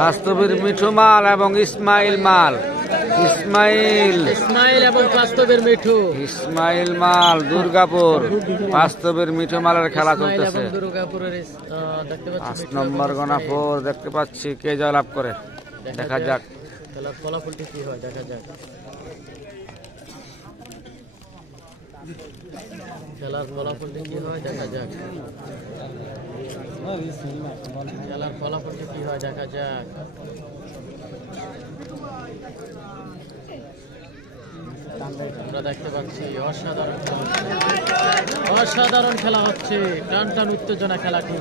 বাস্তবের মিঠু মাল এবং ইসমাইল মাল। ইসমাইল এবং বাস্তবের মিঠু। ইসমাইল মাল দুর্গাপুর, বাস্তবের মিঠু মালের খেলা চলতেছে। 5 নম্বর গণাপুর দেখতে পাচ্ছি কে জয়লাভ করে, দেখা যাক খেলার ফলাফলটি কি হয়, দেখা যাক খেলার ফলাফলটি কি হয়, দেখা যাক খেলার ফলাফলটি কি হয়, দেখা যাক। আমরা দেখতে পাচ্ছি অসাধারণ খেলা হচ্ছে, টান টান উত্তেজনা খেলাটি,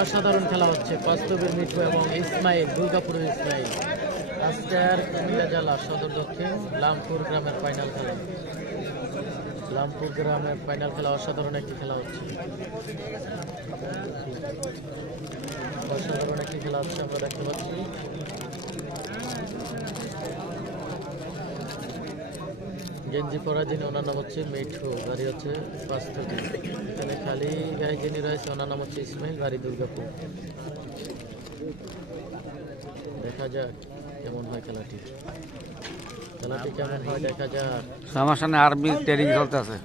অসাধারণ খেলা হচ্ছে। বাস্তবের মিঠু এবং ইসমাইল, দুর্গাপুরের ইসমাইল। আজকের কুমিল্লা জেলা সদর দক্ষিণ লামপুর গ্রামের ফাইনাল খেলা, লামপুর গ্রামের ফাইনাল খেলা। অসাধারণ একটি খেলা হচ্ছে, অসাধারণ একটি খেলা হচ্ছে আমরা দেখতে পাচ্ছি। গেঞ্জি পরা যিনি ওনার নাম হচ্ছে মিঠু, বাড়ি হচ্ছে বাস্তবে। এখানে খালি গায়ে যিনি রয়েছে ওনার নাম হচ্ছে ইসমাইল, বাড়ি দুর্গাপুর। দেখা যাক কেমন হয় খেলাটি, খেলাটি কেমন হয় দেখা যাক। আমার সামনে আর্মি ট্রেনিং চলতেছে,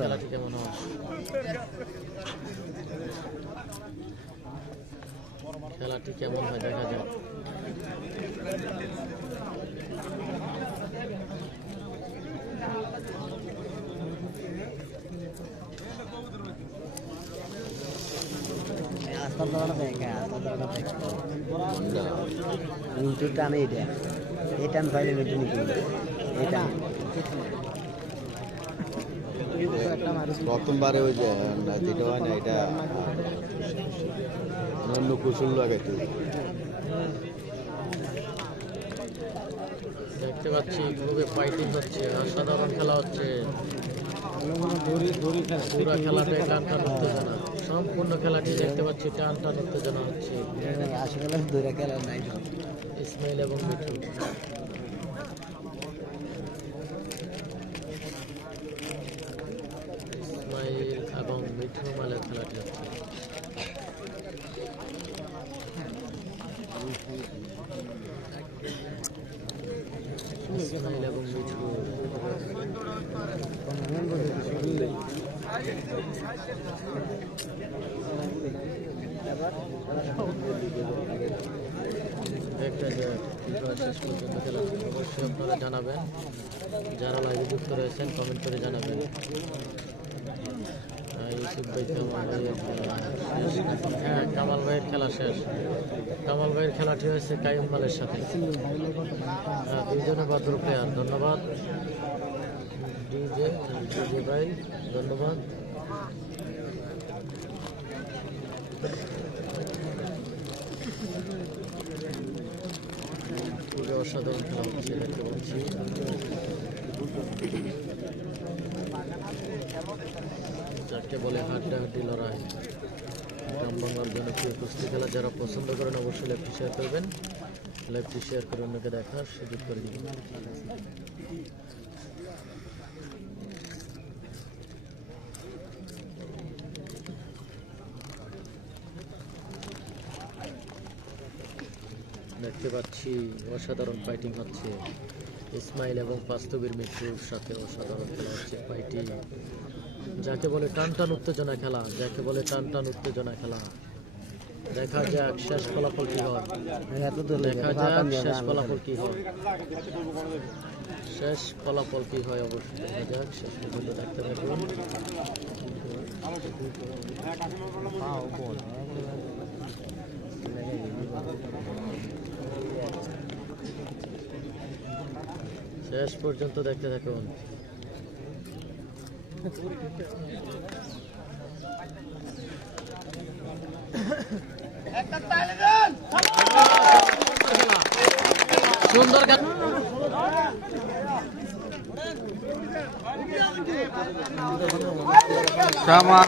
খেলাটি কেমন হয়, খেলাটি কেমন হয় দেখা যাক। প্রথমবারে ওই যে যেটা হয় না, এটা অন্য কুশল লাগাইতে। দেখতে পাচ্ছি খুবই ফাইটিং হচ্ছে, অসাধারণ খেলা হচ্ছে। পুরো খেলাটাই টান টান উত্তেজনা, সম্পূর্ণ খেলাটি দেখতে পাচ্ছি টান টান উত্তেজনা হচ্ছে। ইসমাইল এবং মিঠু, ইসমাইল এবং মিঠু মালের খেলাটি হচ্ছে। ইসমাইল এবং মিঠু, শেষ পর্যন্ত খেলা অবশ্যই আপনারা জানাবেন, যারা লাইভে যুক্ত রয়েছেন কমেন্ট করে জানাবেন। ইউসুফ ভাই হ্যাঁ, কামাল ভাইয়ের খেলা শেষ। কামাল ভাইয়ের খেলাটি হয়েছে কাইম মালের সাথে, দুইজনে ভদ্র প্লেয়ার। ধন্যবাদ ডিজে ভাই, ধন্যবাদ। খুবই অসাধারণ খেলা হচ্ছে দেখতে পাচ্ছি। যাকে বলে হাড্ডাহাড্ডি লড়াই, গ্রাম বাংলার জনপ্রিয় কুস্তি খেলা। যারা পছন্দ করেন অবশ্যই লাইভটি শেয়ার করবেন, লাইভটি শেয়ার করে অন্যকে দেখার সুযোগ করে দিবেন। দেখতে পাচ্ছি অসাধারণ ফাইটিং হচ্ছে, ইসমাইল এবং বাস্তবের মিঠুর সাথে অসাধারণ খেলা হচ্ছে। ফাইটিং যাকে বলে টান টান উত্তেজনা খেলা, যাকে বলে টান টান উত্তেজনা খেলা। দেখা যাক শেষ ফলাফল কি হয়, দেখা যাক শেষ ফলাফল কি হয়, শেষ ফলাফল কি হয় অবশ্যই দেখা যাক। শেষ পর্যন্ত দেখতে থাকুন। শেষ পর্যন্ত দেখতে থাকুন। সুন্দর क्षमा